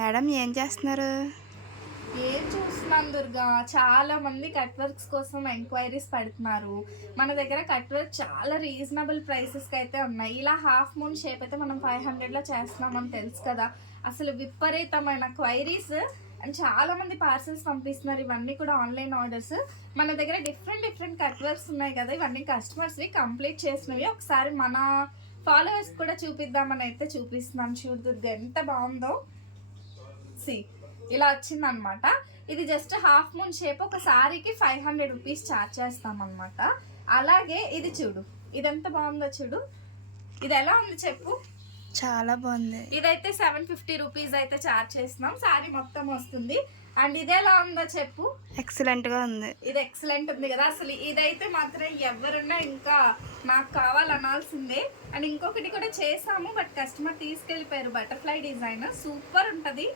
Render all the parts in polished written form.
Madam ఏం చేస్తున్నారు? ఏం చూస్తున్నాను దుర్గా, చాలా మంది కట్ వర్క్స్ కోసం ఎంక్వైరీస్ పెడుతున్నారు. మన దగ్గర కట్ వర్క్ చాలా రీజనబుల్ ప్రైసెస్కి అయితే ఉన్నాయి. ఇలా హాఫ్ మూన్ షేప్ అయితే మనం 500లో చేస్తున్నామని తెలుసు కదా. అసలు విపరీతమైన క్వైరీస్ అండ్ చాలా మంది పార్సల్స్ పంపిస్తున్నారు. ఇవన్నీ కూడా ఆన్లైన్ ఆర్డర్స్. మన దగ్గర డిఫరెంట్ కట్ వర్క్స్ ఉన్నాయి కదా, ఇవన్నీ కస్టమర్స్వి కంప్లీట్ చేసినవి. ఒకసారి మన ఫాలోవర్స్ కూడా చూపిద్దామని అయితే చూపిస్తున్నాను. చూడు దుర్గా, ఎంత బాగుందో. సి ఇలా వచ్చిందనమాట. ఇది జస్ట్ హాఫ్ మూన్ షేప్. ఒక సారీకి 500 రూపీస్ ఛార్జ్ చేస్తామన్నమాట. అలాగే ఇది చూడు, ఇదెంత బాగుందో చూడు. ఇది ఎలా ఉంది చెప్పు? చాలా బాగుంది. ఇదైతే 750 రూపీస్ అయితే ఛార్జ్ చేస్తున్నాం. సారీ మొత్తం వస్తుంది. అండ్ ఇది ఎలా ఉందో చెప్పు? ఎక్సలెంట్ గా ఉంది. ఇది ఎక్సలెంట్ ఉంది కదా. అసలు ఇదైతే మాత్రం ఎవరున్నా ఇంకా నాకు కావాలనాల్సిందే. అండ్ ఇంకొకటి కూడా చేసాము, బట్ కస్టమర్ తీసుకెళ్ళిపోయారు. బటర్ఫ్లై డిజైన్ సూపర్ ఉంటుంది.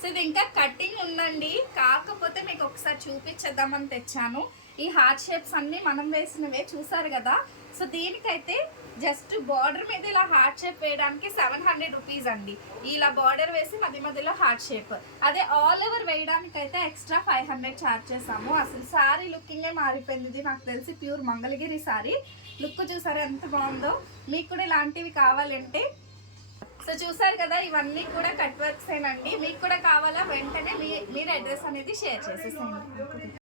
సో ఇది ఇంకా కటింగ్ ఉందండి, కాకపోతే మీకు ఒకసారి చూపించేద్దామని తెచ్చాను. ఈ హార్ట్ షేప్స్ అన్నీ మనం వేసినవే, చూసారు కదా. సో దీనికైతే జస్ట్ బార్డర్ మీద ఇలా హార్ట్ షేప్ వేయడానికి 700 రూపీస్ అండి. ఇలా బార్డర్ వేసి మధ్యలో హార్ట్ షేప్. అదే ఆల్ ఓవర్ వేయడానికి అయితే ఎక్స్ట్రా 500 ఛార్జ్ చేసాము. అసలు సారీ లుకింగే మారిపోయింది. ఇది నాకు తెలిసి ప్యూర్ మంగళగిరి సారీ. లుక్ చూసారా ఎంత బాగుందో. మీకు కూడా ఇలాంటివి కావాలంటే సో చూసారు కదా, ఇవన్నీ కూడా కట్ వర్క్స్ ఏనండి. మీకు కూడా కావాలా, వెంటనే మీరు అడ్రస్ అనేది షేర్ చేసేసేయండి.